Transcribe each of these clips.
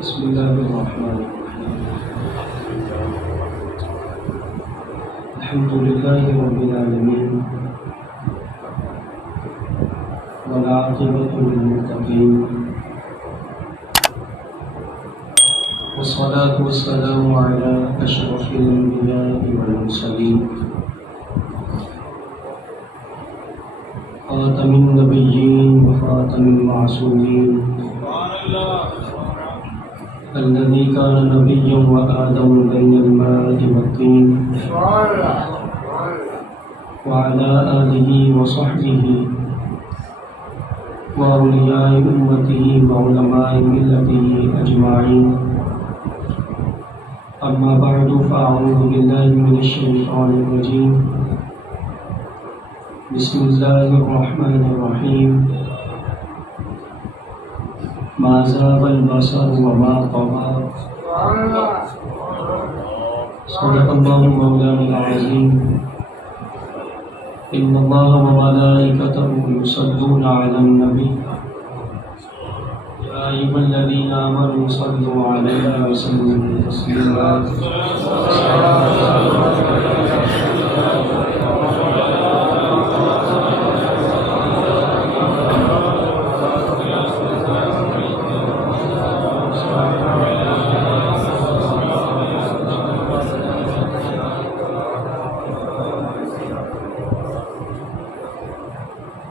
بسم الله الرحمن الرحيم. الحمد لله رب العالمين والعاقبة للمتقين والصلاة والسلام على أشرف الأنبياء والمرسلين خاتم النبيين وخاتم المعصومين الذي كان نبيا وآدم بين الماء والطين وعلى آله وصحبه وأولياء أمته وعلماء ملته أجمعين. أما بعد فأعوذ بالله من الشيطان الرجيم. بسم الله الرحمن الرحيم. ما زاغ البصر وما طغى. صدق الله مولانا العظيم. إن الله وملائكته يصلون على النبي يا أيها الذين آمنوا صلوا عليه وسلموا تسليما.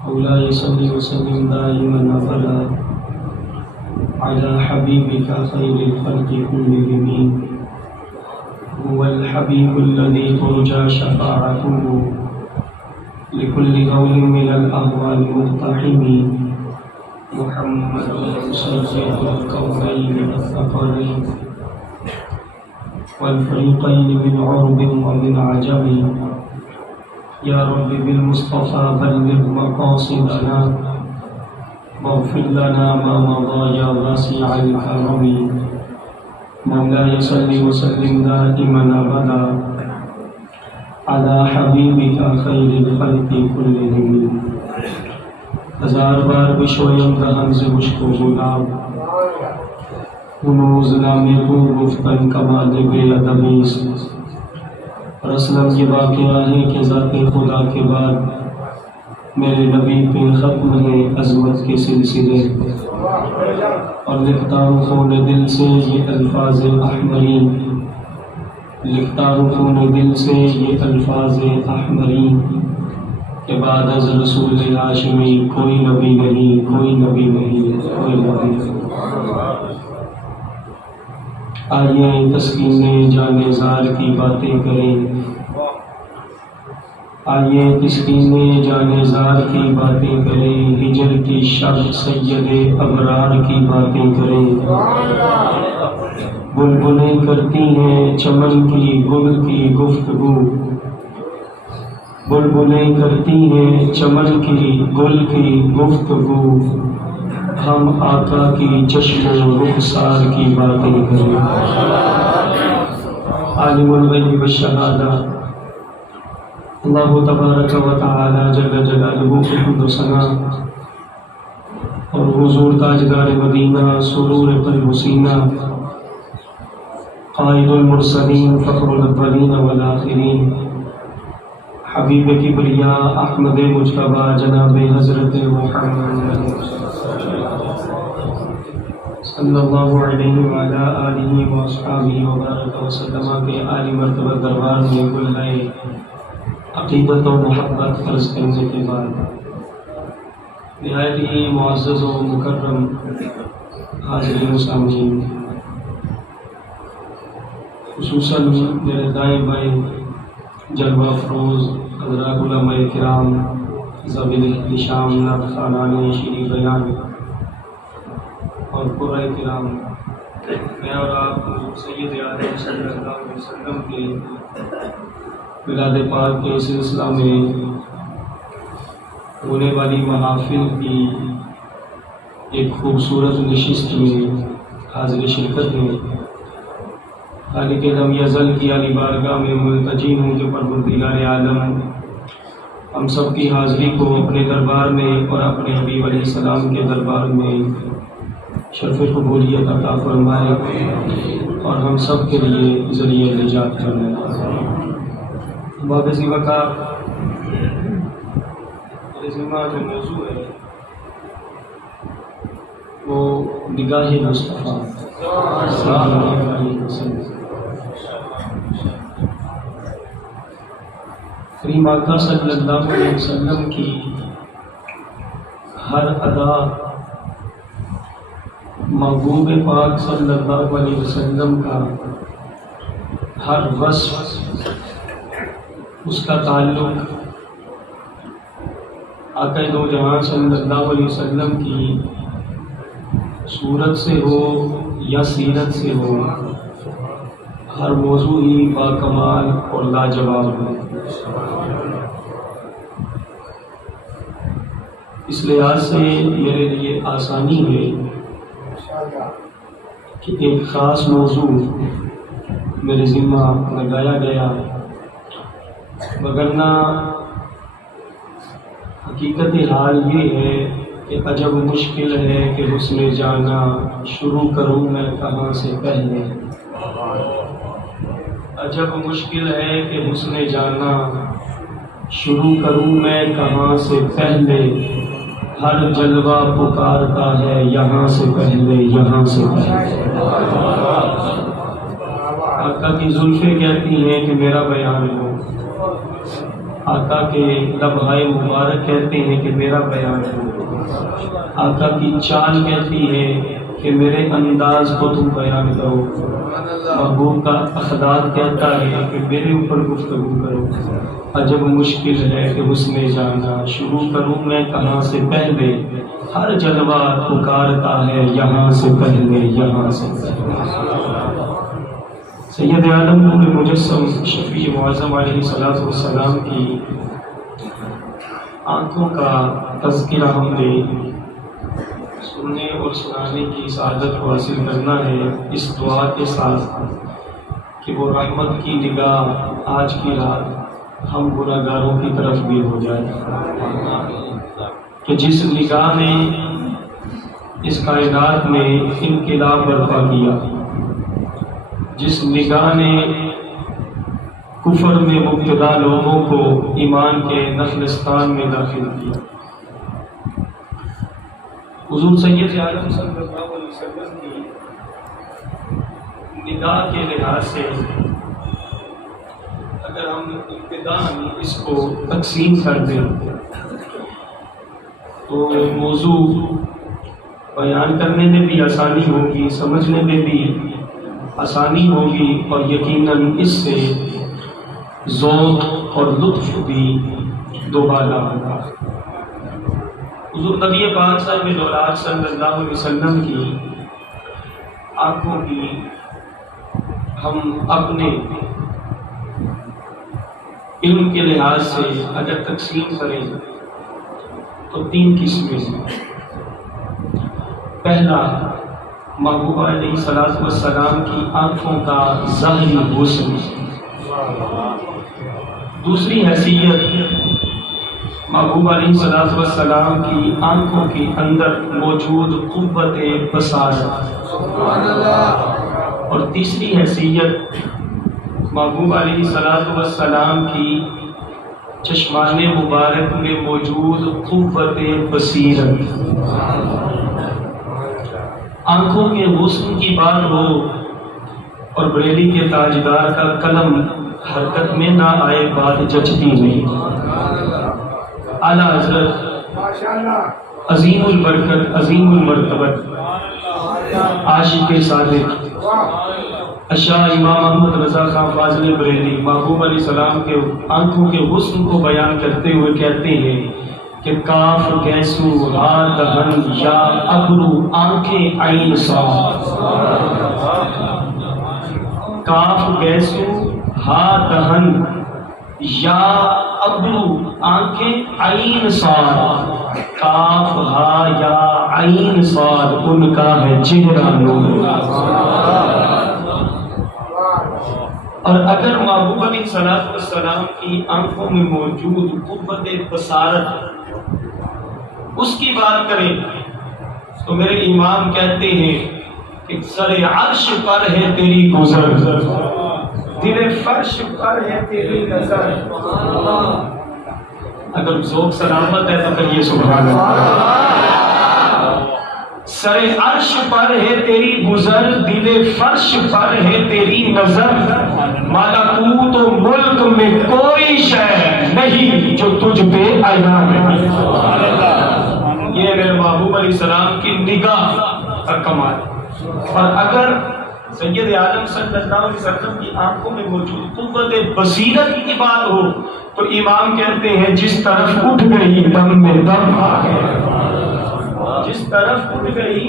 مولاي صل وسلم دائما أبدا على حبيبك خير الخلق كلهم. هو الحبيب الذي ترجى شفاعته لكل هول من الأهوال مقتحم. محمد سيد الكونين الثقلين والفريقين من عرب ومن عجم. يا رب بالمصطفى بلغ مقاصدنا واغفر لنا ما مضى يا واسع الكرم. مولاي صل وسلم دائما ابدا على حبيبك خير الخلق كلهم. ہزار بار بشویم دہن سے مشک و گلاب کنوز نام تو گفتن کمال بے ادبیس. رسلم یہ واقعہ ہے کہ ذات خدا کے بعد میرے نبی پہ ختم ہے عظمت کے سلسلے. اور لکھتا ہوں خون دل سے یہ الفاظ احمری. لکھتا ہوں خون دل سے یہ الفاظ احمری کہ بعد از رسول ہاشمی کوئی نبی نہیں، کوئی نبی نہیں، کوئی نبی نہیں. آئیے تسکین جان زار کی باتیں کریں. آئیے تسکین جان زار کی باتیں کریں. ہجر کی شب سید ابرار کی باتیں کریں. بلبلیں کرتی ہیں چمن کی گل کی گفتگو. بلبلیں کرتی ہیں چمن کی گل کی گفتگو. ہم آقا کی چشم و رخسار کی باتیں کریں. عالم الغیب والشہادہ اللہ تبارک و تعالی جل جلالہ کی حمد و ثنا اور حضور تاجدار مدینہ سرور قلب و سینہ قائد المرسلین فخر الاولین والآخرین حبیب کبریاء احمد مجتبی جناب حضرت محمد صلی اللہ علیہ وعلا آلہ واصحابہ وبارک وسلم کے عالی مرتبہ دربار میں گلۂ عقیدت و محبت فرض کرنے کے بعد نہایت ہی معزز و مکرم حاضرین و سامعین، خصوصاً میرے دائیں بائیں جلوہ افروز حضرات علماء کرام ذوی الاحتشام نعت خوانان شیریں بیان اور قرۂ کرام، میں اور آپ سید عالم صلی اللہ علیہ وسلم کے میلاد پاک کے سلسلہ میں ہونے والی محافل کی ایک خوبصورت نشست میں حاضر شرکت ہے. خالق لم یزل کی علی بارگاہ میں ملتجی ہوں کہ پروردگار عالم ہم سب کی حاضری کو اپنے دربار میں اور اپنے حبیب علیہ السلام کے دربار میں شرف قبولیت عطا فرمائے اور ہم سب کے لیے ذریعہ نجات کرنے باب ذی وقار ذمہ جو موضوع ہے وہ نگاہ مصطفیٰ صلی اللہ علیہ وسلم کریم آقا صلی اللہ علیہ وسلم کی ہر ادا محبوب پاک صلی اللہ علیہ وسلم کا ہر وصف اس کا تعلق آقا دو جہاں صلی اللہ علیہ وسلم کی صورت سے ہو یا سیرت سے ہو، ہر موضوع ہی باکمال اور لاجواب ہے۔ اس لحاظ سے میرے لیے آسانی ہے کہ ایک خاص موضوع میرے ذمہ لگایا گیا، وگرنہ حقیقت حال یہ ہے کہ عجب مشکل ہے کہ حسن جانا شروع کروں میں کہاں سے پہلے۔ عجب مشکل ہے کہ حسن جانا شروع کروں میں کہاں سے پہلے، ہر جلوہ پکارتا ہے یہاں سے پہلے، یہاں سے پہلے۔ آقا کی زلفیں کہتی ہیں کہ میرا بیان ہو، آقا کے لبہائے مبارک کہتے ہیں کہ میرا بیان ہو، آقا کی چال کہتی ہے کہ میرے انداز کو تم بیان کرو، محبوب کا اخلاق کہتا ہے کہ میرے اوپر گفتگو کرو۔ عجب مشکل ہے کہ حسن جانا شروع کروں میں کہاں سے پہلے، ہر جلوہ پکارتا ہے یہاں سے پہلے، یہاں سے پہلے۔ سید عالم نور مجسم شفیع معظم علیہ الصلوۃ والسلام کی آنکھوں کا تذکرہ ہم نے سننے اور سنانے کی سعادت کو حاصل کرنا ہے، اس دعا کے ساتھ کہ وہ رحمت کی نگاہ آج کی رات ہم گناہگاروں کی طرف بھی ہو جائے، کہ جس نگاہ نے اس کائنات میں انقلاب برپا کیا، جس نگاہ نے کفر میں مبتلا لوگوں کو ایمان کے نخلستان میں داخل کیا۔ حضور سید عالم صلی اللہ علیہ وسلم کی نگاہ کے لحاظ سے اگر ہم ابتداءً اس کو تقسیم کر دیں تو موضوع بیان کرنے میں بھی آسانی ہوگی، سمجھنے میں بھی آسانی ہوگی، اور یقیناً اس سے ذوق اور لطف بھی دوبالا ہوگا۔ حضور نبی پاک صاحب دولات صلی اللہ علیہ وسلم کی آنکھوں کی ہم اپنے علم کے لحاظ سے اگر تقسیم کریں تو تین قسمیں ہیں۔ پہلا، محبوب علیہ الصلوۃ والسلام کی آنکھوں کا ظاہری حسن۔ دوسری حیثیت، محبوب علیہ الصلوۃ والسلام کی آنکھوں کے اندر موجود قوت بصارت۔ اور تیسری حیثیت، محبوب علیہ الصلوۃ والسلام کی چشمان مبارک میں موجود قوت بصیرت۔ آنکھوں کے حسن کی بات ہو اور بریلی کے تاجدار کا قلم حرکت میں نہ آئے، بات جچتی نہیں۔ اعلیٰ حضرت عظیم البرکت عظیم المرتبت عاشق صادق اشاہ امام احمد رضا خان فاضل بریلی محبوب علیہ السلام کے آنکھوں کے حسن کو بیان کرتے ہوئے کہتے ہیں کہ کاف گیسو ہا دہن یا ابرو آنکھیں عین صاد۔ کاف گیسو ہا دہن یا ابرو آنکھیں عین صاد، کاف ہا یا عین صاد، ان کا ہے چہرہ نور۔ اور اگر محبوب علیہ السلام کی آنکھوں میں موجود قوت بصارت اس کی بات کریں تو میرے امام کہتے ہیں کہ سر عرش پر ہے تیری گزر، دل فرش پر ہے تیری نظر. اگر ذوق سلامت ہے تو کہیے سبحان اللہ. سر عرش پر ہے تیری گزر، دل فرش پر ہے تیری نظر، ملکوت و ملک میں کوئی شے نہیں جو تجھ پہ عیاں ہے. یہ میرے محبوب علیہ السلام کی نگاہ کا کمال. اور اگر سید عالم صلی اللہ علیہ وسلم کی آنکھوں میں موجود قوت بصیرت کی بات ہو تو امام کہتے ہیں جس طرف اٹھ گئی دم میں دم آ گیا، جس طرف اٹھ گئی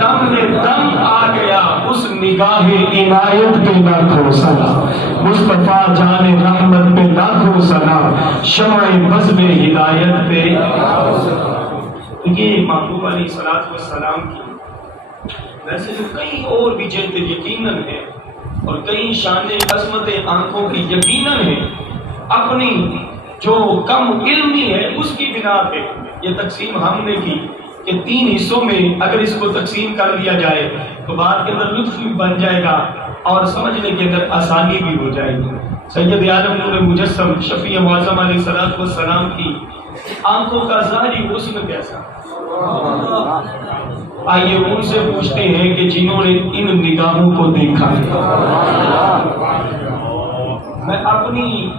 دم میں دم آ گیا. اس نگاہ عنایت پہ لاکھوں سلام، مصطفیٰ جان رحمت پہ لاکھوں سلام، شمع بزم ہدایت پہ. یہ محبوب علیہ السلام کی ویسے تو کئی اور بھی جیتے یقیناً ہیں اور کئی شان عظمت آنکھوں کی یقیناً ہیں. اپنی جو کم علمی ہے اس کی بنا پہ یہ تقسیم ہم نے کی کہ 3 حصوں میں اگر اس کو تقسیم کر لیا جائے تو بات کے اندر لطف بھی بن جائے گا اور سمجھنے کے اندر آسانی بھی ہو جائے گی. سید عالم نور مجسم شفیع معظم علیہ السلام کی آنکھوں کا ظاہری حسن کیسا؟ آئیے ان سے پوچھتے ہیں کہ جنہوں نے ان نگاہوں کو دیکھا. میں اپنی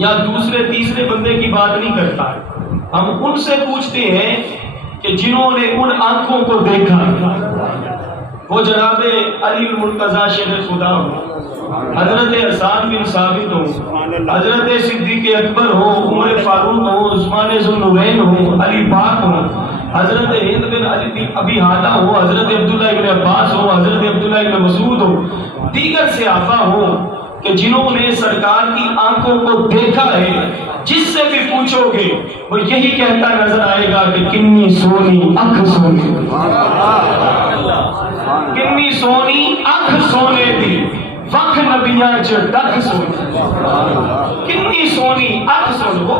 یا دوسرے تیسرے بندے کی بات نہیں کرتا، ہم ان سے پوچھتے ہیں کہ جنہوں نے ان آنکھوں کو دیکھا. وہ جناب علی المرتضیٰ شیخ خدا ہو، حضرت حسان بن ثابت ہو، حضرت صدیق اکبر ہو، عمر فاروق ہو، عثمان ذو النورین ہو، علی پاک ہو، حضرت ہند بن علی بن ابی حاتم ہو، حضرت عبداللہ ابن عباس ہو، حضرت عبداللہ ابن مسعود ہو، دیگر صحابہ ہو کہ جنہوں نے سرکار کی آنکھوں کو دیکھا ہے، جس سے بھی پوچھو گے وہ یہی کہتا نظر آئے گا کہ کنی سونی اکھ سونی، کنی سونی اکھ سونے دی وکھ نبیاں چ ڈک سونی، کنی سونی اکھ سونی. وہ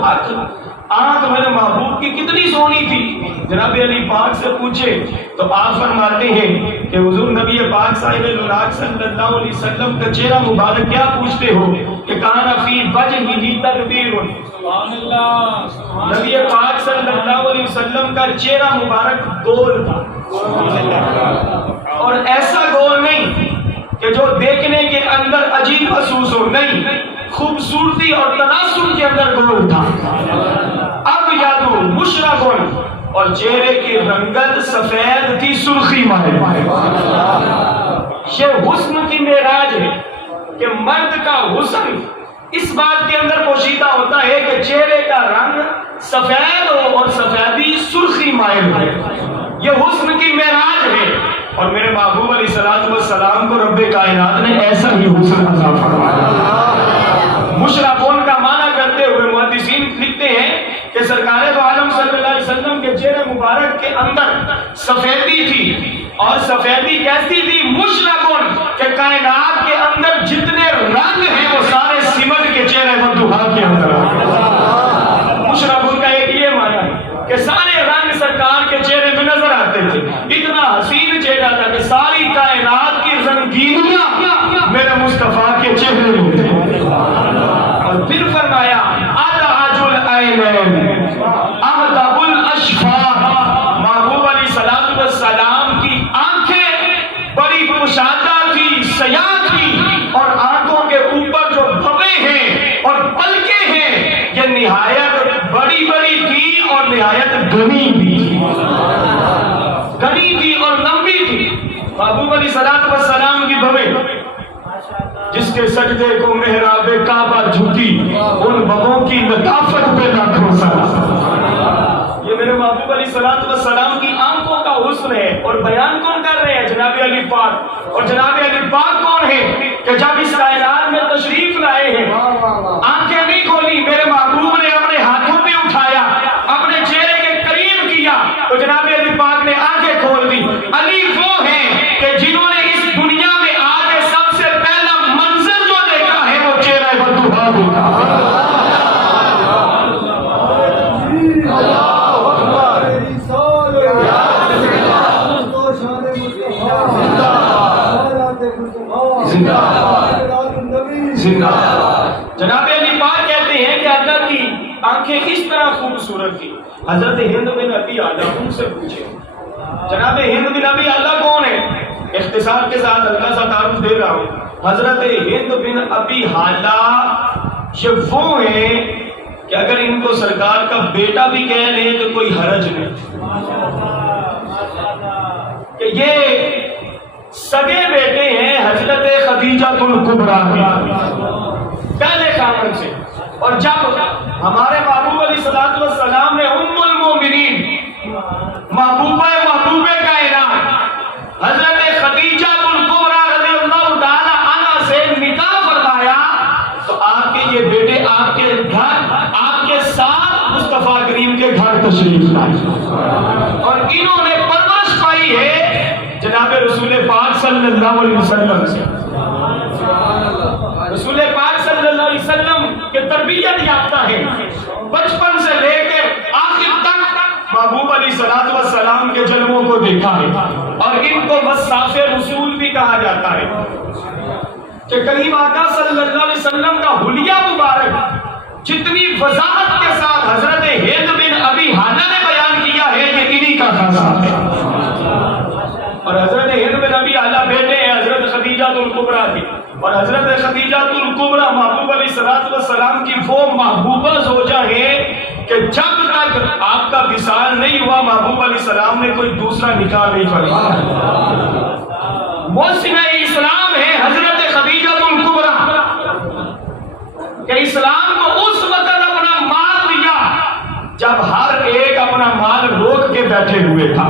آنکھ میرے محبوب کی کتنی سونی تھی. جناب علی پاک سے پوچھے تو آپ فرماتے ہیں کہ حضور نبی پاک صاحب الولاق صلی اللہ علیہ وسلم کا چہرہ مبارک کیا پوچھتے ہو کہ کان فی وجہہ تکبیر. نبی پاک صلی اللہ علیہ وسلم کا چہرہ مبارک گول تھا، اور ایسا گول نہیں کہ جو دیکھنے کے اندر عجیب محسوس ہو، نہیں، خوبصورتی اور تناسب کے اندر گول تھا. اب یادو مشرقن، اور چہرے کی رنگت سفید تھی سرخی مائل. یہ حسن کی معراج ہے کہ مرد کا حسن اس بات کے اندر پوشیدہ ہوتا ہے کہ چہرے کا رنگ سفید ہو اور سفیدی سرخی مائل ہے. یہ حسن کی معراج ہے اور میرے محبوب علیہ السلام کو رب کائنات نے ایسا ہی حسن عطا فرمایا. مشرقون کا معنی کرتے ہوئے محدثین لکھتے ہیں کہ سرکار دو عالم صلی اللہ علیہ وسلم کے چہرے مبارک کے اندر سفیدی تھی، اور سفیدی کیسی تھی؟ مشرقون، کہ کائنات کے اندر جتنے رنگ ہیں وہ سارے سمٹ کے چہرے مدوحا کے اندر. مشرقون کا ایک یہ معنی ہے کہ سارے رنگ سرکار کے چہرے میں نظر آتے تھے. اتنا حسین چہرہ تھا کہ ساری کائنات کی رنگینیاں میرے مصطفیٰ کے چہرے میں تھے. اور پھر فرمایا ادعج العینین اہدب الاشفاق. محبوب علیہ السلام کی آنکھیں بڑی کشادہ تھی، سیاہ تھی، اور آنکھوں کے اوپر جو بھویں ہیں اور پلکیں ہیں یہ نہایت بڑی بڑی تھی اور نہایت گھنی تھی، گھنی تھی اور لمبی تھی. محبوب علیہ السلام کی بھویں جس کے سجدے کو محراب کعبہ جھکی، ان بغوں کی لطافت پہ لاکھوں سلام. یہ میرے محبوب علیہ السلام کی آنکھوں کا حسن ہے. اور بیان کون کر رہے ہیں؟ جناب علی پاک. اور جناب علی پاک کون ہے کہ جب اس کائنات میں تشریف لائے ہیں آنکھیں نہیں کھولی، میرے محبوب نے اپنے ہاتھوں پہ اٹھایا، اپنے چہرے کے قریب کیا تو جناب علی پاک نے آنکھیں کھول دی. علی وہ ہیں کہ جنہوں نے اس دنیا میں آ کے سب سے پہلا منظر جو دیکھا ہے وہ چہرہ بدوحا دیکھا. زندہ زندہ۔ جناب علی پاک کہتے ہیں کہ اللہ کی آنکھیں کس طرح خوبصورت تھی۔ حضرت ہند بن ابی اعلیٰ ان سے پوچھے جناب ہند بن ابی اعلیٰ کون ہے؟ اختصار کے ساتھ اللہ سا تعارف دے رہا ہوں۔ حضرت ہند بن ابی اعلیٰ یہ وہ ہیں کہ اگر ان کو سرکار کا بیٹا بھی کہہ لیں تو کوئی حرج نہیں، کہ یہ سگے بیٹے ہیں حضرت خدیجہ الکبریٰ کے پہلے خاندان سے۔ اور جب ہمارے محبوب علیہ الصلوۃ والسلام نے ام المومنین محبوب کائنات حضرت خدیجہ الکبریٰ رضی اللہ تعالی عنہا سے نکاح فرمایا تو آپ کے یہ بیٹے آپ کے گھر آپ کے ساتھ مصطفیٰ کریم کے گھر تشریف لائے اور انہوں نے پرورش پائی ہے جناب رسول پاک صلی اللہ علیہ وسلم سے۔ رسول پاک صلی اللہ علیہ وسلم کے تربیت یافتہ ہے، بچپن سے لے کے آخر تک محبوب علیہ الصلوۃ والسلام کے جلووں کو دیکھا ہے اور ان کو وصاف رسول بھی کہا جاتا ہے کہ کریم آقا صلی اللہ علیہ وسلم کا حلیہ مبارک جتنی وضاحت کے ساتھ حضرت ہند بن ابی اعلیٰ نے بیان کیا ہے یہ انہی کا خاصہ ہے۔ اور حضرت ہند بن ابی اعلیٰ بیٹے ہیں حضرت خدیجہ الکبریٰ کی، اور حضرت خدیجہ الکبریٰ محبوب علیہ الصلوۃ والسلام کی وہ محبوبہ زوجہ ہے کہ جب تک آپ کا وصال نہیں ہوا محبوب علیہ السلام نے کوئی دوسرا نکاح نہیں فرمایا۔ محسنہ اسلام ہے حضرت خدیجہ الکبریٰ کہ اسلام کو اس وقت اپنا مال دیا جب ہر ایک اپنا مال روک کے بیٹھے ہوئے تھا۔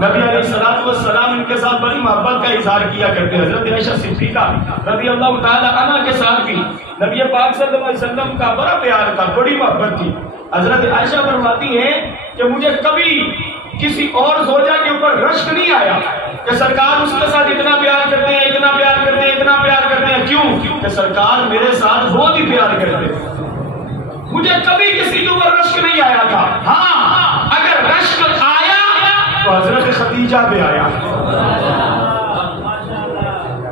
نبی علیہ الصلوۃ والسلام ان کے ساتھ بڑی محبت کا اظہار کیا کرتے ہیں۔ حضرت عائشہ صدیقہ رضی اللہ تعالی عنہا کے ساتھ بھی نبی پاک صلی اللہ علیہ وسلم کا بڑا پیار تھا، بڑی محبت تھی۔ حضرت عائشہ فرماتی ہیں کہ مجھے کبھی کسی اور زوجہ کے اوپر رشک نہیں آیا کہ سرکار اس کے ساتھ اتنا پیار کرتے ہیں اتنا پیار کرتے ہیں اتنا پیار کرتے ہیں، کیوں کہ سرکار میرے ساتھ بہت ہی پیار کرتے ہیں۔ مجھے کبھی کسی کے اوپر رشک نہیں آیا تھا، ہاں اگر رشک آیا تو حضرت خدیجہ پہ آیا۔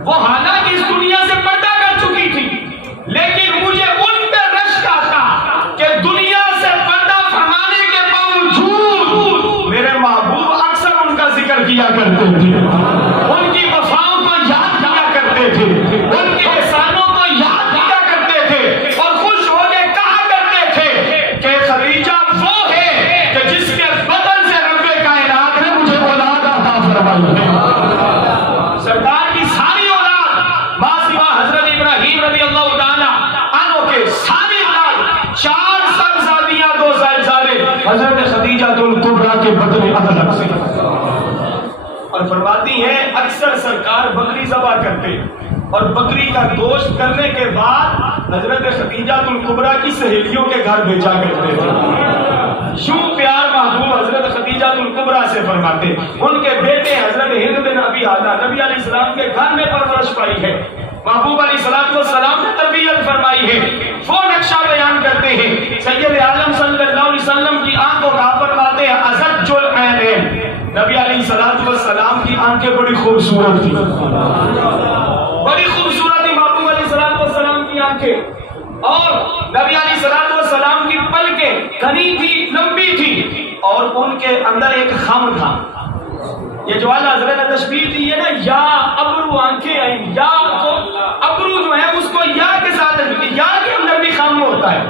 وہ حالانکہ اس دنیا سے پردہ کر چکی تھی لیکن مجھے ان پہ رشک آتا کہ دنیا سے پردہ فرمانے کے باوجود میرے محبوب اکثر ان کا ذکر کیا کرتے تھے، ان کی وفاؤں کو یاد کیا کرتے تھے، ان کے احسانوں کو یاد کیا کرتے تھے اور خوش ہو کے کہا کرتے تھے کہ خدیجہ وہ ہے کہ جس کے بدن سے رب کائنات نے مجھے اولاد عطا فرمائی ہے۔ سرکار کی ساری اولاد ماسوا حضرت ابراہیم رضی اللہ تعالی عنہ کے ساری اولاد 4 صاحبزادیاں 2 صاحبزادے حضرت خدیجہ الکبریٰ کے بدن ادلک سے۔ اور فرماتی ہیں اکثر سرکار بکری ذبح کرتے اور بکری کا گوشت کرنے کے بعد حضرت خدیجہ الکبریٰ کی سہیلیوں کے گھر بھیجا کرتے تھے۔ یوں پیار محبوب حضرت خدیجہ الکبریٰ سے فرماتے۔ ان کے بیٹے حضرت ہند بن ابی اعلیٰ نبی علیہ السلام کے گھر میں پرورش پائی ہے، محبوب علیہ الصلوۃ والسلام نے تربیت فرمائی ہے۔ وہ نقشہ بیان کرتے ہیں سید عالم صلی اللہ علیہ وسلم کی آنکھوں کا فرماتے ہیں ازج العینین، نبی علیہ الصلوۃ والسلام کی آنکھیں بڑی خوبصورت تھی، بڑی خوبصورت تھی محبوب علیہ الصلوۃ والسلام کی آنکھیں، اور نبی علیہ الصلوۃ والسلام کی پلکیں گھنی تھی لمبی تھی اور ان کے اندر ایک خم تھا۔ یہ جو اعلیٰ حضرت نے تشبیہ دی ہے نا یا ابرو آنکھیں ہیں، یا کو ابرو جو ہے اس کو یا کے ساتھ یا کے اندر بھی خم ہوتا ہے،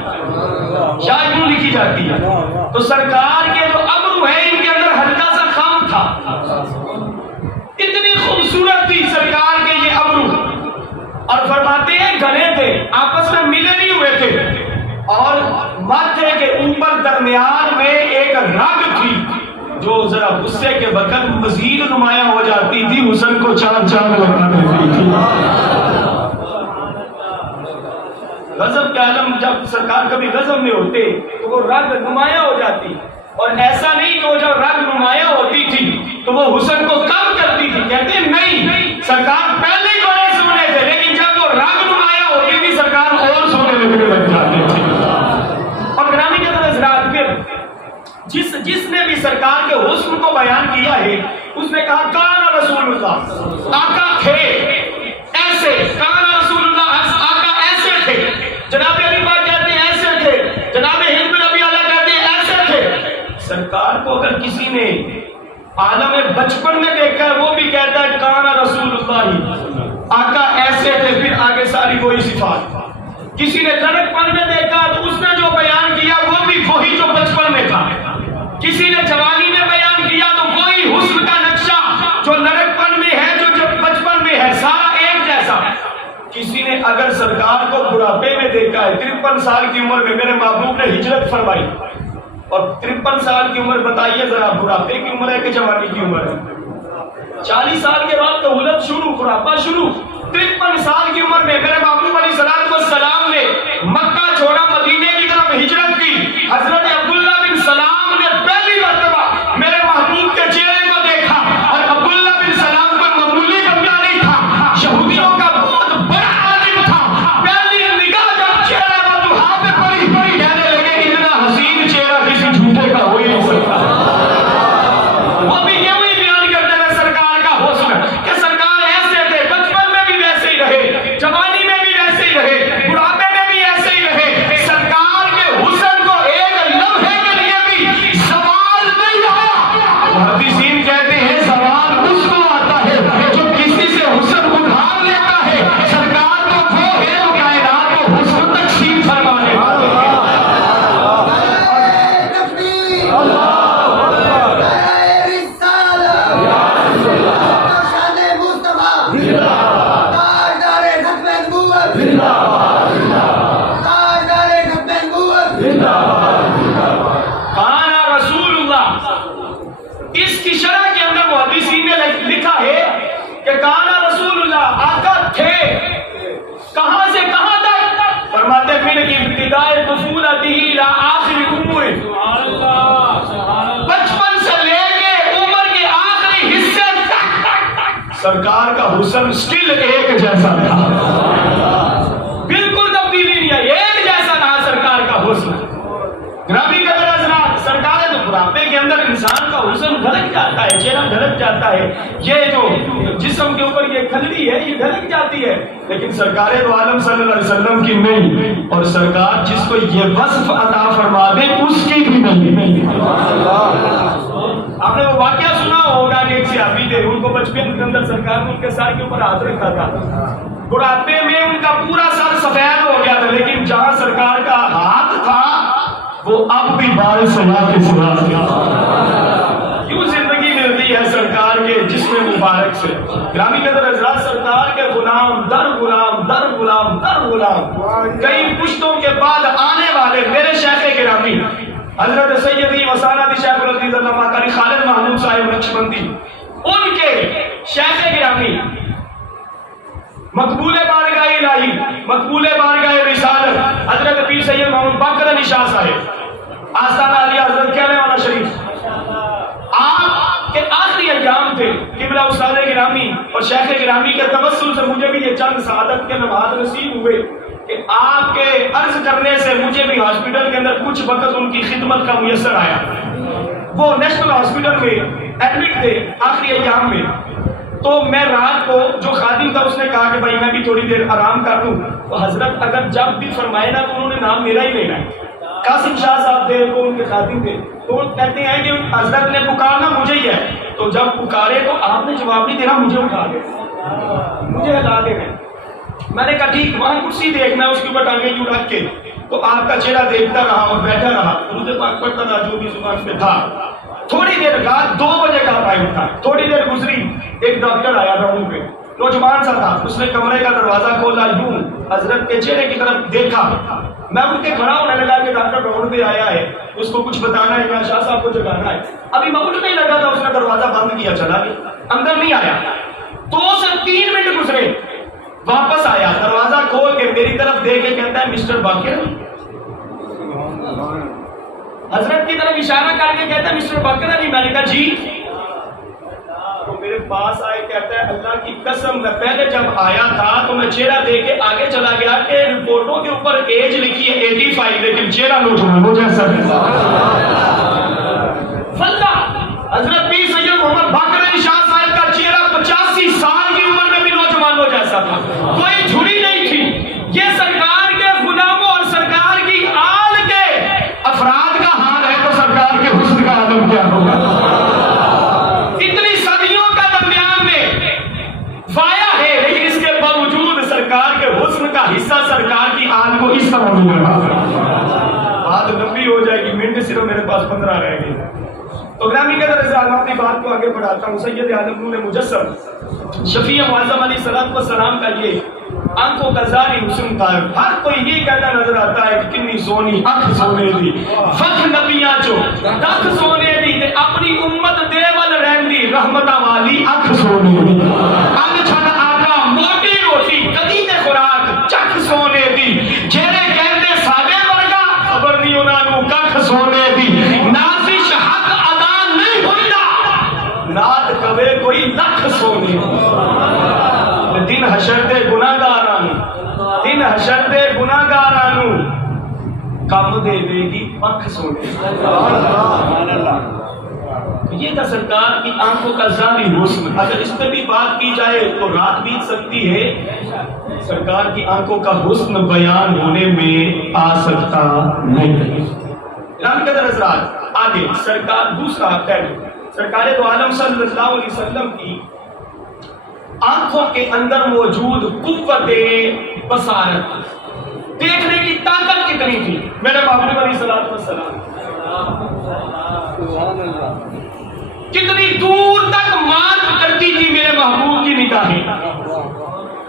یا کیوں لکھی جاتی ہے، تو سرکار کے جو ابرو ہیں ان کے اندر ہلکا سا خم تھا، اتنی خوبصورت تھی سرکار کے یہ ابرو، اور فرماتے ہیں گھنے تھے آپس میں ملے نہیں ہوئے تھے، اور ماتھے کے اوپر درمیان میں ایک رگ تھی جو ذرا غصے کے وقت مزید نمایاں ہو جاتی تھی، حسن کو چار چاند لگا دیتی تھی۔ غضب کے عالم جب سرکار کبھی غضب میں ہوتے تو وہ رگ نمایاں ہو جاتی، اور ایسا نہیں کہ وہ جب رگ نمایاں ہوتی تھی تو وہ حسن کو کم کرتی تھی، کہتے ہیں نہیں سرکار پہلے ہی بڑے سونے تھے لیکن جب وہ رگ نمایاں ہوتی تھی سرکار اور سونے لگنے لگ جاتے تھے۔ اور گرامی کے حضرات پھر جس نے بھی سرکار کے حسن کو بیان کیا ہے اس نے کہا کان رسول اللہ، آقا تھے، یہ ساری وہی صفات. کسی نے لڑک پن میں دیکھا تو اس نے جو بیان کیا وہ بھی وہی جو بچپن میں تھا. کسی نے جوانی میں بیان کیا تو وہی حسن کا نقشہ جو لڑک پن میں ہے جو بچپن میں ہے، سارا ایک جیسا. کسی نے اگر سرکار کو بڑھاپے میں دیکھا ہے، 53 سال کی عمر میں میرے محبوب نے ہجرت فرمائی، اور 53 سال کی عمر بتائیے ذرا بڑھاپے کی عمر ہے کہ جوانی کی عمر ہے؟ 40 سال کے بعد قبولت شروع، بڑھاپا شروع. 53 سال کی عمر میں میرے محبوب علیہ السلام نے مکہ چھوڑا، مدینے کی طرف ہجرت کی. حضرت عبداللہ بن سلام نے پہلی مرتبہ میرے محبوب کے چہرے کو دیکھا، اور عبداللہ بن سلام کو معمولی بندہ نہیں تھا، یہودیوں کا بہت بڑا عالم تھا. پہلی نگاہ جب چہرے پر دہا پہ پڑی، کہنے لگے اتنا حسین چہرہ کسی جھوٹے کا ہو ہی نہیں سکتا. وہ بھی یوں ہی بیان کرتے ہیں سرکار کا حسن کہ سرکار ایسے تھے، بچپن میں بھی ویسے ہی رہے، جوانی میں بھی ویسے ہی رہے، بڑھاپے میں بھی ایسے ہی رہے. سرکار کے حسن کو ایک لمحے کے لیے بھی سوال نہیں آیا. محدثین کہتے ہیں سوال اس کو آتا ہے جو کسی سے حسن ادھار لیتا ہے. سرکار تو وہ ہے جو کائنات کو حسن تقسیم فرمانے والے ہیں. کانا رسول اللہ، اس کی شرح کے اندر محدثین نے لکھا ہے کہ کانا رسول اللہ، آقا تھے. کہاں سے کہاں تک؟ فرماتے ہیں کہ ابتداء طفولتہ الی آخر عمر، بچپن سے لے کے عمر کے آخری حصے تک سرکار کا حسن سٹل ایک جیسا تھا، بالکل تبدیلی نہیں آئی، ایک جیسا رہا سرکار کا حسن. گرامی قدر حضرات، سرکار تو بڑھاپے کے اندر انسان کا حسن ڈھلک جاتا ہے، چہرہ ڈھلک جاتا ہے. یہ جو جسم کے اوپر یہ کھلڑی ہے یہ ڈھلک جاتی ہے، لیکن سرکار دو عالم صلی اللہ علیہ وسلم کی نہیں. اور سرکار جس کو یہ وصف عطا فرما دے اس کی بھی نہیں. آپ نے وہ واقعہ سنا ہوگا کہ ایک صحابی تھے، ان کو بچپن کے اندر سرکار نے ان کے سر کے اوپر ہاتھ رکھا تھا. بڑھاپے میں ان کا پورا سر سفید ہو گیا تھا، لیکن جہاں سرکار کا ہاتھ تھا وہ اب بھی بال سنا کے سنا. کیوں زندگی ملتی ہے سرکار کے جسم مبارک سے. گرامی قدر حضرات، سرکار کے غلام در غلام در غلام در غلام، کئی پشتوں کے بعد آنے والے میرے شیخ گرامی حضرت سیدی وسانتی شیخ العزیز علامہ قاری خالد محمود صاحب نقشبندی، ان کے شیخ گرامی مقبول بارگاہ الہی، مقبول بارگاہ رسالت حضرت پیر سید محمد باقر علی شاہ صاحب، آستانہ علی حضرت کہنے والا شریف، آپ کے آخری ایام تھے. قبلہ استاد گرامی اور شیخ گرامی کے توسل سے مجھے بھی یہ چند سعادت کے لمحات نصیب ہوئے کہ آپ کے عرض کرنے سے مجھے بھی ہاسپٹل کے اندر کچھ وقت ان کی خدمت کا میسر آیا. وہ نیشنل ہاسپٹل میں ایڈمٹ تھے آخری ایام میں. تو میں رات کو جو خادم تھا اس نے کہا کہ بھائی میں بھی تھوڑی دیر آرام کر لوں. تو حضرت اگر جب بھی فرمائے نا تو انہوں نے نام میرا ہی لینا ہے. قاسم شاہ صاحب تھے، وہ ان کے خادم تھے، تو کہتے ہیں کہ حضرت نے پکارنا مجھے ہی ہے. تو جب پکارے تو آپ نے جواب نہیں دینا، مجھے اٹھا دے، مجھے ہٹا دینا. میں نے کہا ٹھیک، وہاں کرسی دیکھ، میں اس کے اوپر ٹانگیں یوں رکھ کے تو آپ کا چہرہ دیکھتا رہا اور بیٹھا رہا، درود پاک پڑھتا رہا جو بھی زبان پہ تھا. تھوڑی دیر رات 2 بجے کا ٹائم تھا، تھوڑی دیر گزری، ایک ڈاکٹر آیا روم پہ، نوجوان سا تھا. اس نے کمرے کا دروازہ کھولا، یوں حضرت کے چہرے کی طرف دیکھا. میں اٹھ کے کھڑا ہونے لگا کہ ڈاکٹر راؤنڈ پہ آیا ہے، اس کو کچھ بتانا ہے یا شاہ صاحب کو جگانا ہے. ابھی میں اٹھنے لگا تھا، اس نے دروازہ بند کیا، چلا گیا، اندر نہیں آیا. 2 سے 3 منٹ گزرے، واپس آیا، دروازہ کھول کے میری طرف دیکھ کے کہتا ہے مسٹر باقر. حضرت کی طرف اشارہ کر کے کہتا ہے مسٹر باقر علی. میں نے کہا جی. تو میرے پاس آئے، کہتا ہے اللہ کی قسم میں پہلے جب آیا تھا تو میں چہرہ دیکھ کے آگے چلا گیا کہ رپورٹوں کے اوپر ایج لکھی ہے 85، لیکن چہرہ نوجوانوں جیسا ہے. حضرت پیر سید محمد باقر علی شاہ صاحب کا چہرہ 85 سال کی عمر میں بھی نوجوانوں جیسا تھا، کوئی جھڑی نہیں تھی. یہ سرکار کے غلاموں اور سرکار کی آل کے افراد کا حال ہے، تو سرکار کے حسن کا عالم کیا ہوگا. اتنی صدیوں کا درمیان میں وایا ہے، لیکن اس کے باوجود سرکار کے حسن کا حصہ سرکار کی آن کو اس طرح مل رہا ہے. بات لمبی ہو جائے گی، منٹ صرف میرے پاس 15 رہ گئے. تو گرامی کے درجہ میں اپنی بات کو آگے بڑھاتا ہوں. سید عالم نور مجسم شفیع معظم علیہ الصلوۃ والسلام کا یہ آنکھوں کا ظاہری حسن تھا. ہر کوئی یہ کہتا نظر آتا ہے کہ کنی سونی اکھ سونے دی فخ نبیاں چو تک سونے دی تے اپنی امت دیول رہندی رحمتاں والی اکھ سونے دی. اگ چھن آقا موٹی روٹی کدی تے خوراک چک سونے دی. جڑے کہندے ساڈے ورگا خبر نہیں انہاں نوں ککھ سونے دی. نازش حق ادا نہیں ہوندا نات کبے کوئی لکھ سونے دی. دن حشر دے گناہگاراں دن حشر دے گناہگاراں کم دے دے گی پکھ سونے. سبحان اللہ. یہ تھا سرکار کی آنکھوں کا ظاہری حسن. اگر اس پہ بھی بات کی جائے تو رات بیت سکتی ہے. سرکار کی آنکھوں کا حسن بیان ہونے میں آ سکتا نہیں. رام قدر حضرات آگے سرکار دوسرا سرکار دو عالم صلی اللہ علیہ وسلم کی آنکھوں کے اندر موجود قوت بصارت دیکھنے کی طاقت کتنی تھی میرے محبوب علیہ الصلوۃ والسلام. کتنی دور تک مارک کرتی تھی میرے محبوب کی نگاہیں.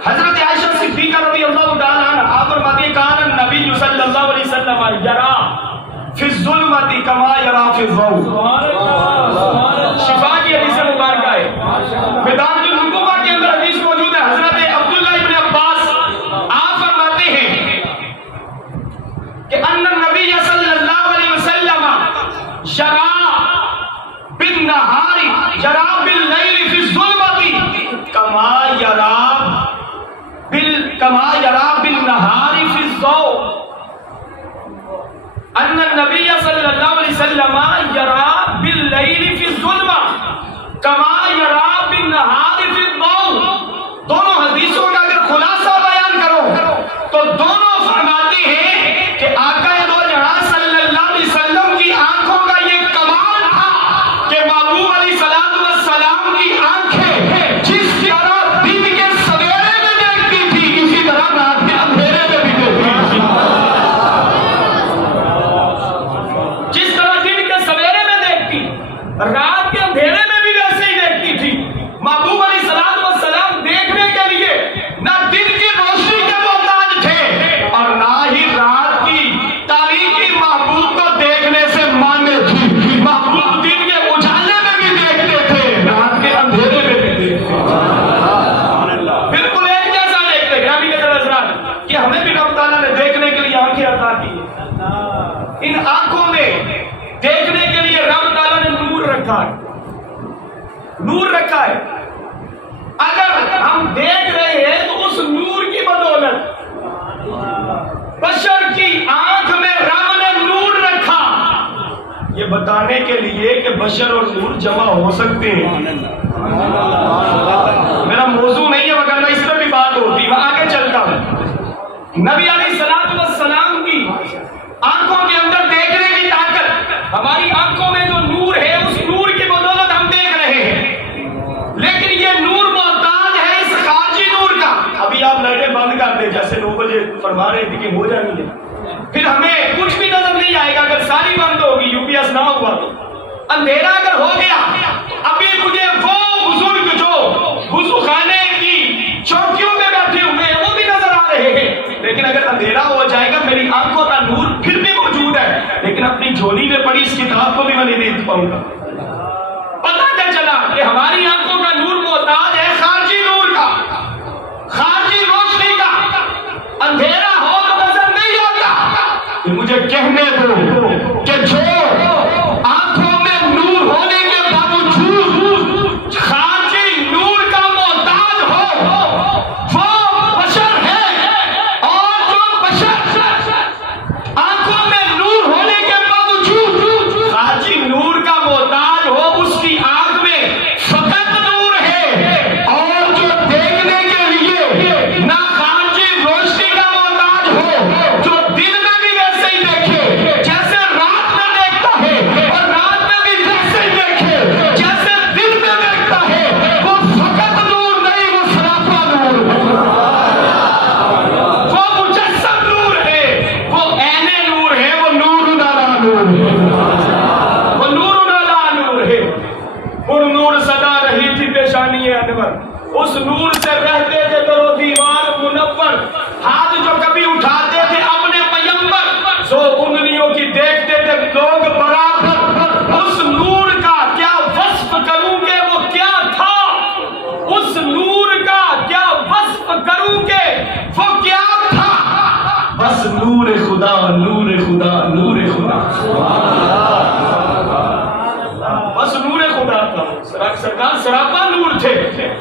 حضرت عائشہ صدیقہ رضی اللہ تعالی عنہا آپ فرماتی ہیں کان نبی صلی اللہ علیہ وسلم یرا فی الظلمۃ کما یرا فی الضوء. شفا کی حدیث مبارکہ ہے. میدان النبوہ کے اندر حدیث موجود ہے. حضرت عبداللہ ابن عباس آپ فرماتے ہیں کہ ان نبی صلی اللہ علیہ وسلم یرا بالنہار یرا باللیل فی الظلمۃ کما یرا بالنہار فی الضوء. ان النبی صلی اللہ علیہ وسلم یرا باللیل فی الظلمہ کما یرا بالنہار فی الضوء. دونوں حدیثوں کا اگر خلاصہ بیان کرو تو دونوں فرماتے ہیں کہ آقا دو جہاں صلی اللہ علیہ وسلم کی آنکھوں کا یہ کمال تھا کہ محبوب علیہ الصلوۃ والسلام کی آنکھیں جس طرح دن کے سویرے میں دیکھتی تھی اسی طرح رات کے اندھیرے میں بھی دیکھتی تھی. جس طرح دن کے سویرے میں دیکھتی رات کے اندھیرے میں بھی ویسے ہی دیکھتی تھی. محبوب علیہ الصلوۃ والسلام دیکھنے کے لیے نہ دن کی روشنی کے محتاج تھے اور نہ ہی رات کی تاریکی محبوب کو دیکھنے سے مانے تھی. محبوب دن کے اجالے میں بھی دیکھتے تھے رات کے اندھیرے میں بھی دیکھتے تھے. بالکل ایک جیسا دیکھتے. گرامی کے حضرات کہ ہمیں بھی رب تعالیٰ نے دیکھنے کے لیے آنکھیں عطا کی. ان آنکھوں میں دیکھنے کے لیے رب تعالیٰ نے نور رکھا ہے. نور رکھا ہے. اگر ہم دیکھ رہے ہیں تو اس نور کی بدولت بشر کی آنکھ میں رب نے نور رکھا یہ بتانے کے لیے کہ بشر اور نور جمع ہو سکتے ہیں. میرا موضوع نہیں ہے وغیرہ اس پر بھی بات ہوتی. میں آگے چلتا ہوں. نبی علیہ الصلوۃ والسلام کی آنکھوں کے اندر دیکھنے کی طاقت. ہماری آنکھوں میں جو نور ہے اس نور کی بدولت ہم دیکھ رہے ہیں. لیکن یہ نور محتاج ہے اس خارجی نور کا. ابھی آپ لائٹیں بند کر دیں جیسے 9 بجے فرما رہے تھے کہ ہو جانی ہے. پھر ہمیں کچھ بھی نظر نہیں آئے گا اگر ساری بند ہوگی. یو پی ایس نہ ہوا تو اندھیرا اگر ہو گیا تو ابھی مجھے وہ بزرگ جو وضو خانے کی چوکیوں میں بیٹھے ہوئے ہیں وہ بھی نظر آ رہے ہیں. لیکن اگر اندھیرا ہو جائے گا میری آنکھوں کا نور پھر بھی موجود ہے لیکن اپنی جھولی میں پڑی اس کتاب کو بھی میں نہیں دیکھ پاؤں گا. پتہ کیا چلا کہ ہماری آنکھوں کا نور محتاج ہے خارجی نور کا, خارجی روشنی کا. اندھیرا ہو تو نظر نہیں آتا. مجھے کہنے دو کہ جو آنکھوں میں نور ہونے کے باوجود خارجی نور کا محتاج ہو وہ بشر ہے. اور جو بشر آنکھوں میں نور ہونے کے باوجود خارجی نور کا محتاج ہو اس کی آنکھ میں فقط نور ہے نور خدا نور خدا نور خدا، بس نور خدا تھا، سرکار سراپا نور تھے۔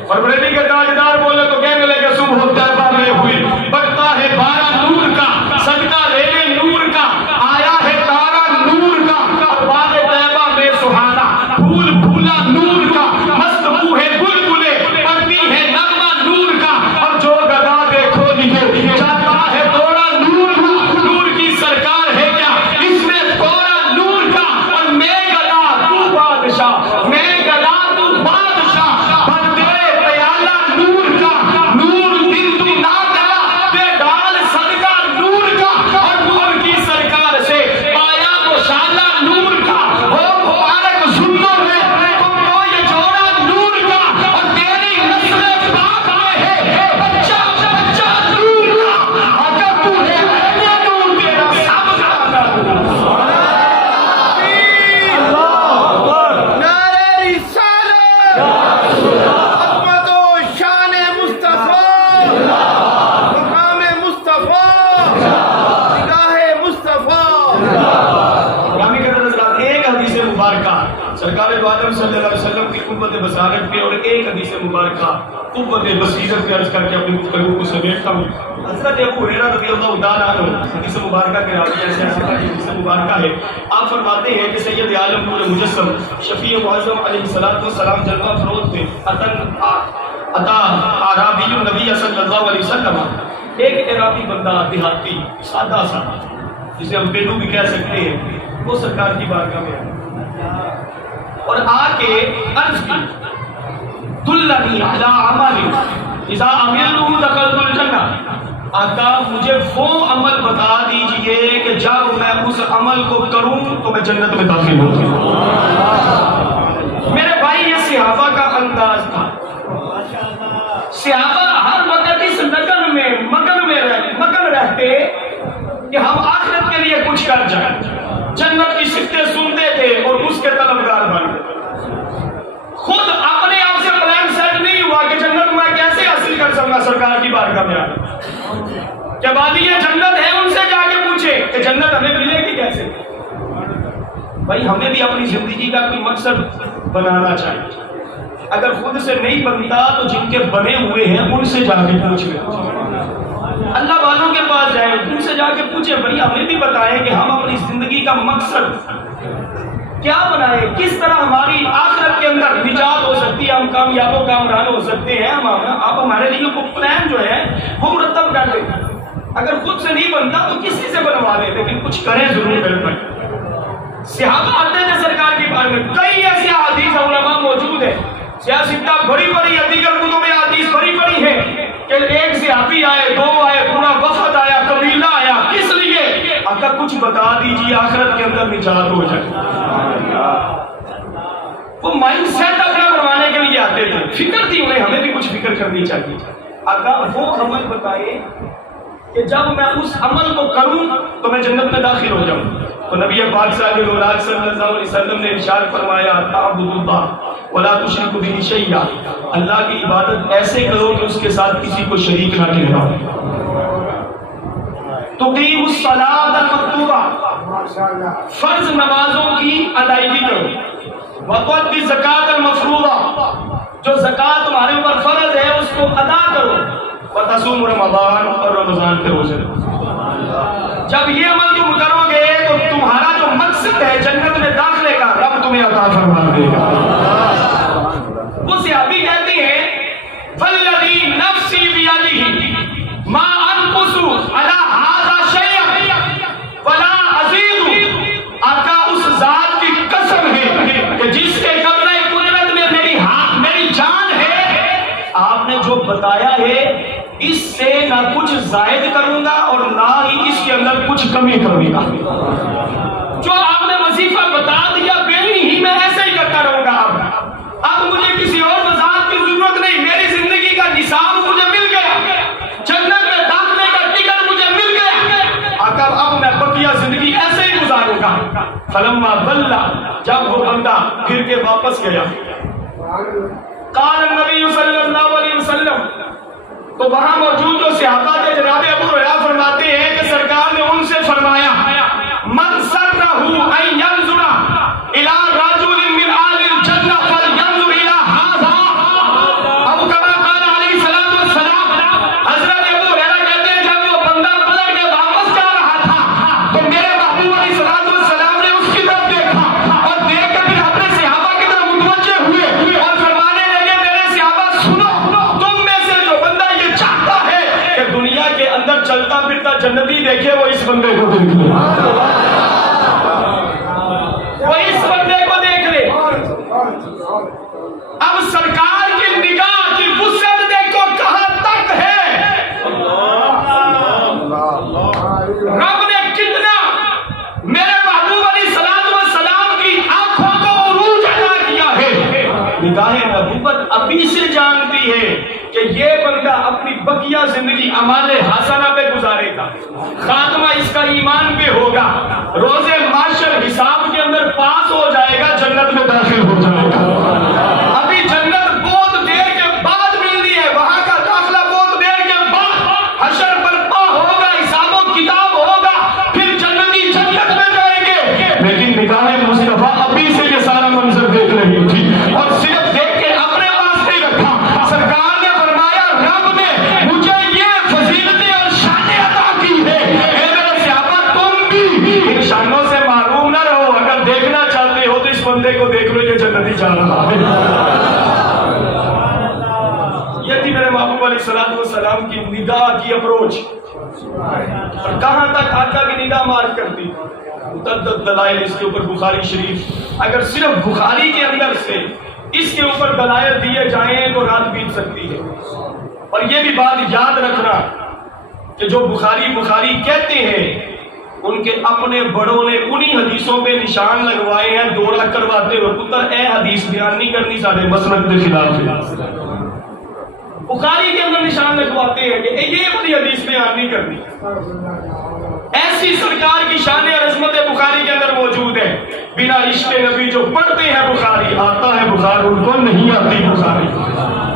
اور بریلی کے تاجدار بولے تو کہنے لگے صبح طیبہ میں ہوئی، بڑھتا ہے بارہ نور کا، صدقہ لے لے نور کا، آیا ہے تارا نور کا، اور باغ طیبہ میں سہانا پھول پھولا نور کا، مست بو ہے بلبلے پڑتی ہے نغمہ نور کا، اور جو گدا دیکھو لیے جاتا ہے توڑا نور کا، نور کی سرکار ہے کیا اس میں توڑا نور کا، اور میں گدا تو بادشاہ، میں گدا تو بادشاہ، بھر دے پیالہ نور کا، نور دن تو نہ گیا دے ڈال صدقہ نور کا، اور نور کی سرکار سے پایا تو شالہ نور کا، ہو مبارک سنوں میں تم کو یہ جوڑا نور کا، اور تیری نسل پاک میں ہے بچہ بچہ نور کا، اگر تو ہے میں نور تیرا سب کا نعرہ رسالت، عظمت و شان مصطفیٰ، مقام مصطفیٰ، نگاہ مصطفیٰ۔ گرامی قدر حضرات، ایک حدیث مبارکہ سرکار دو عالم صلی اللہ علیہ وسلم کی قوت بصارت پہ، اور ایک حدیث مبارکہ قوت بصیرت پہ عرض کر کے اپنی گفتگو کو سمیٹتا ہوں۔ حضرت ابو ہریرہ رضی اللہ تعالیٰ عنہ حدیث مبارکہ کے راوی سے حدیث مبارکہ ہے، آپ فرماتے ہیں کہ سید عالم نور مجسم شفیع معظم علیہ الصلوۃ والسلام جلوہ افروز تھے، عطا عربی نبی صلی اللہ علیہ وسلم، ایک عربی بندہ دیہاتی سادہ سا جسے ہم بیٹو بھی کہہ سکتے ہیں، وہ سرکار کی بارگاہ میں آیا اور آ کے عرض کی دلنی علی عمل اذا عملته دخلت الجنہ، آقا مجھے وہ عمل بتا دیجئے کہ جب میں اس عمل کو کروں تو میں جنت میں داخل ہوں۔ میرے بھائی یہ صحابہ کا انداز تھا، صحابہ ہر وقت اس مگن رہتے کہ ہم آخرت کے لیے کچھ کر جائیں، جنت کی صفتیں سنتے تھے اور اس کے طلبگار بن گئے۔ خود اپنے آپ سے پلان سیٹ نہیں ہوا کہ جنت میں کیسے حاصل کر سکوں گا، سرکار کی بارگاہ میں آنا، کیا وادی جنت ہے ان سے جا کے پوچھے کہ جنت ہمیں ملے گی کیسے۔ بھائی ہمیں بھی اپنی زندگی کا کوئی مقصد بنانا چاہیے، اگر خود سے نہیں بنتا تو جن کے بنے ہوئے ہیں ان سے جا کے پوچھ لیں، اللہ والوں کے پاس جائیں، ان سے جا کے پوچھیں بھائی ہمیں بھی بتائیں کہ ہم اپنی زندگی کا مقصد کیا بنائیں، کس طرح ہماری آخرت کے اندر نجات ہو سکتی ہے، ہم کامیاب و کامران ہو سکتے ہیں۔ آپ ہمارے لیے کو پلان جو ہے وہ مرتب کر دیں، اگر خود سے نہیں بنتا تو کسی سے بنوا لیں، لیکن کچھ کریں ضرور کریں۔ صحابہ آتے تھے سرکار کے بارے میں، کئی ایسی حدیث علماء موجود ہیں، سیاستہ بڑی بڑی دیگر کتب حدیث بڑی بڑی ہیں کہ ایک صحابی آئے، دو آئے، پورا وفد آیا، قبیلہ آیا، کس لیے؟ اگر کچھ بتا دیجیے آخرت کے اندر نجات ہو جائے۔ وہ مائنڈ سیٹ اپنا بنوانے کے لیے آتے تھے، فکر تھی انہیں، ہمیں بھی کچھ فکر کرنی چاہیے۔ اگر وہ عمل بتائے کہ جب میں اس عمل کو کروں تو میں جنت میں داخل ہو جاؤں، تو نبی پاک صلی اللہ علیہ وسلم نے ارشاد فرمایا تعبد اللہ ولا تشرک به شیئا، اللہ کی عبادت ایسے کرو کہ اس کے ساتھ کسی کو شریک نہ ٹھہراؤ۔ تقیم الصلاۃ المکتوبہ، فرض نمازوں کی ادائیگی کرو، وتؤدی الزکاۃ المفروضہ، جو زکوٰۃ تمہارے اوپر فرض ہے اس کو ادا کرو، وتصوم رمضان، اور رمضان کے روزے رکھو۔ جب یہ عمل تم کرو گے تو تمہارا جو مقصد ہے جنت میں داخلے کا، رب تمہیں عطا فرما دے گا۔ وہ صحابی کہتے ہیں والذی نفسی بیدہ ما انقص علی ھذا شیئا ولا ازید، آقا اس ذات کی قسم ہے کہ جس کے قبضہ قدرت میں میری جان ہے، آپ نے جو بتایا ہے اس سے نہ کچھ زائد کروں گا اور نہ ہی اس کے اندر کچھ کمی کروں گا۔ جو آپ نے وظیفہ بتا دیا بیلی ہی میں ایسے ہی کرتا رہوں گا۔ اب مجھے کسی اور وضاحت کی ضرورت نہیں، میری زندگی کا نصاب مجھے مل گیا، جنت میں داخلے کا ٹکٹ مجھے مل گیا، اب میں بقیہ زندگی ایسے ہی گزاروں گا۔ فلما بلّا، جب وہ بندہ پھر کے واپس گیا، قال النبی صلی اللہ علیہ وسلم، تو وہاں موجود جو صحابہ تھے جناب ابو ہریرہ فرماتے ہیں کہ سرکار نے ان چلتا پھرتا جنتی دیکھے وہ اس بندے کو دیکھ لے، وہ اس بندے کو دیکھ لے۔ اب سرکار کی نگاہ کی وسعت دیکھو کہاں تک ہے، رب نے کتنا میرے محبوب علیہ الصلوۃ والسلام کی آنکھوں کو عروج عطا کیا ہے۔ نگاہ نبوت ابھی سے جانتی ہے کہ یہ بندہ اپنی بقیہ زندگی اعمال حسنہ پہ گزارے گا، خاتمہ اس کا ایمان پہ ہوگا، روز محشر حساب کے اندر پاس ہو جائے گا، جنت میں داخل ہو جائے گا۔ ابھی جنت بہت دیر کے بعد ملتی ہے، وہاں کا داخلہ بہت دیر کے بعد، حشر برپا ہوگا، حساب و کتاب ہوگا، پھر جنتی جنت میں جائیں گے۔ لیکن نگاہ مصطفیٰ ابھی سے یہ سارا منظر دیکھ رہی تھی، اور صرف دیکھ کے اپنے پاس نہیں رکھا، سرکار نے فرمایا رب نے مجھے یہ فضیلتیں اور شانیں عطا کی ہے، اے میرے صحابہ تم بھی ان شانوں سے محروم نہ رہو، اگر دیکھنا چاہتے ہو تو اس بندے کو دیکھ لو، یہ جنتی جا رہا ہے۔ یہ تھی میرے محبوب علیہ الصلوۃ والسلام کی نگاہ کی اپروچ، اور کہاں تک آقا کی نگاہ مارک کرتی، متعدد دلائل اس کے اوپر بخاری شریف، اگر صرف بخاری کے اندر سے اس کے اوپر دلائل دیے جائیں تو رات بیت سکتی ہے۔ اور یہ بھی بات یاد رکھنا کہ جو بخاری کہتے ہیں، ان کے اپنے بڑوں نے انہی حدیثوں پہ نشان لگوائے ہیں، دورہ کرواتے ہوئے پتر اے حدیث بیان نہیں کرنی، سارے مسلک کے خلاف ہے۔ بخاری کے اندر نشان لگواتے ہیں کہ یہ والی حدیث بیان نہیں کرنی۔ ایسی سرکار کی شان اور عظمت بخاری کے اندر موجود ہے۔ بنا عشق نبی جو پڑھتے ہیں بخاری، آتا ہے بخاری، ان کو نہیں آتی بخاری۔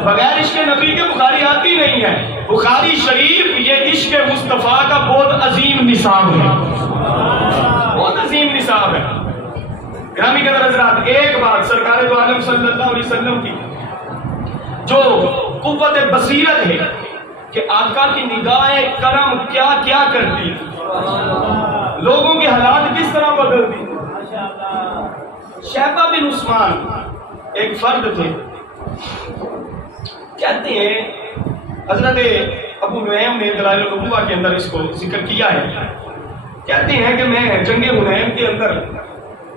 بغیر عشق نبی کے بخاری آتی نہیں ہے۔ بخاری شریف یہ عشق مصطفیٰ کا بہت عظیم نصاب ہے، بہت عظیم نصاب ہے۔ گرامی قدر حضرات، ایک بات سرکار دو عالم صلی اللہ علیہ وسلم کی جو قوت بصیرت ہے کہ آقا کی نگاہ کرم کیا کیا کرتی، لوگوں کے حالات کس طرح بدلتی۔ شیبہ بن عثمان ایک فرد تھے، کہتے ہیں حضرت ابو نعیم نے دلائل النبوہ کے اندر اس کو ذکر کیا ہے، کہتے ہیں کہ میں جنگ حنین کے اندر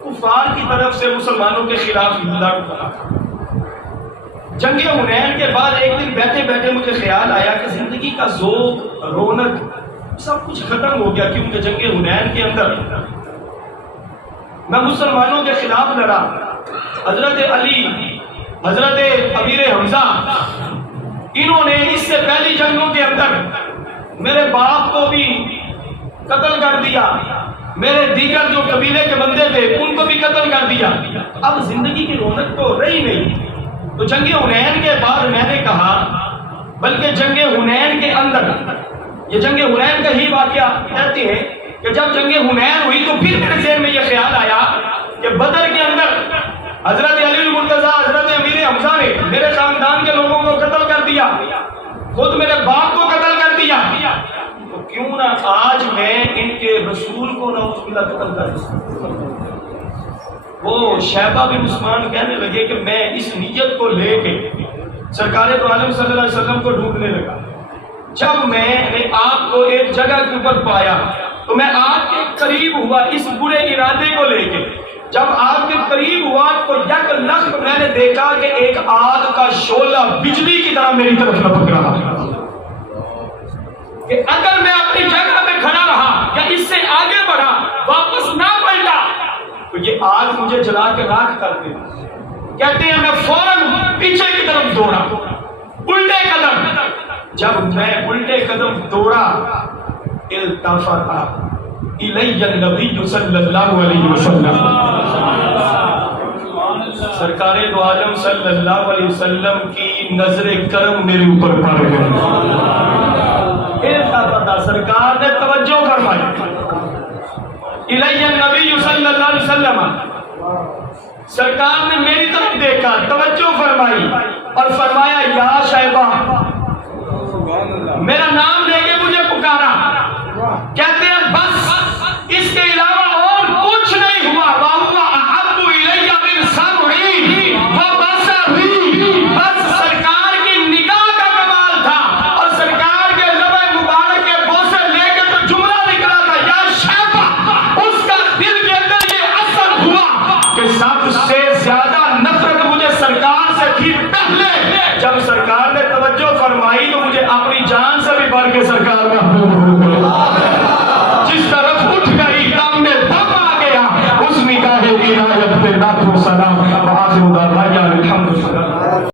کفار کی طرف سے مسلمانوں کے خلاف لڑ رہا تھا۔ جنگ حنین کے بعد ایک دن بیٹھے بیٹھے مجھے خیال آیا کہ زندگی کا ذوق، رونق سب کچھ ختم ہو گیا، کیونکہ جنگ حنین کے اندر میں مسلمانوں کے خلاف لڑا۔ حضرت علی، حضرت امیر حمزہ، انہوں نے اس سے پہلی جنگوں کے اندر میرے باپ کو بھی قتل کر دیا، میرے دیگر جو قبیلے کے بندے تھے ان کو بھی قتل کر دیا، اب زندگی کی رونق تو رہی نہیں۔ تو جنگ حنین کے بعد میں نے کہا، بلکہ جنگ حنین کے اندر، یہ جنگ حنین کا ہی واقعہ کہتے ہیں کہ جب جنگ حنین ہوئی تو پھر میرے ذہن میں یہ خیال آیا کہ بدر کے اندر حضرت علی المرتضیٰ، حضرت امیر حمزہ نے میرے خاندان کے لوگوں کو قتل کر دیا، خود میرے باپ کو قتل کر دیا، تو کیوں نہ آج میں ان کے رسول کو نعوذ باللہ قتل کر دوں۔ وہ شیبہ بن عثمان کہنے لگے کہ میں اس نیت کو لے کے سرکار دو عالم صلی اللہ علیہ وسلم کو ڈھونڈنے لگا۔ جب میں نے آپ کو ایک جگہ کے اوپر پایا تو میں آپ کے قریب ہوا اس برے ارادے کو لے کے، جب آپ کے قریب ہوا تو یک لخت میں نے دیکھا کہ ایک آگ کا شعلہ بجلی کی طرح میری طرف لپک رہا ہے، کہ اگر میں اپنی جگہ پہ کھڑا رہا یا اس سے آگے بڑھا، واپس نہ پلٹا تو یہ آگ مجھے جلا کے راکھ کر دے۔ کہتے ہیں میں فوراً پیچھے کی طرف دوڑا، الٹے قدم، جب میں الٹے قدم دوڑا، التفت الی النبی صلی اللہ علیہ وسلم، سرکار دو عالم صلی اللہ علیہ وسلم کی نظر کرم میرے اوپر پڑ گئی۔ التفت، سرکار نے توجہ فرمائی، الی النبی صلی اللہ علیہ وسلم، سرکار نے میری طرف دیکھا، توجہ فرمائی اور فرمایا یا شیبہ، میرا نام لے کے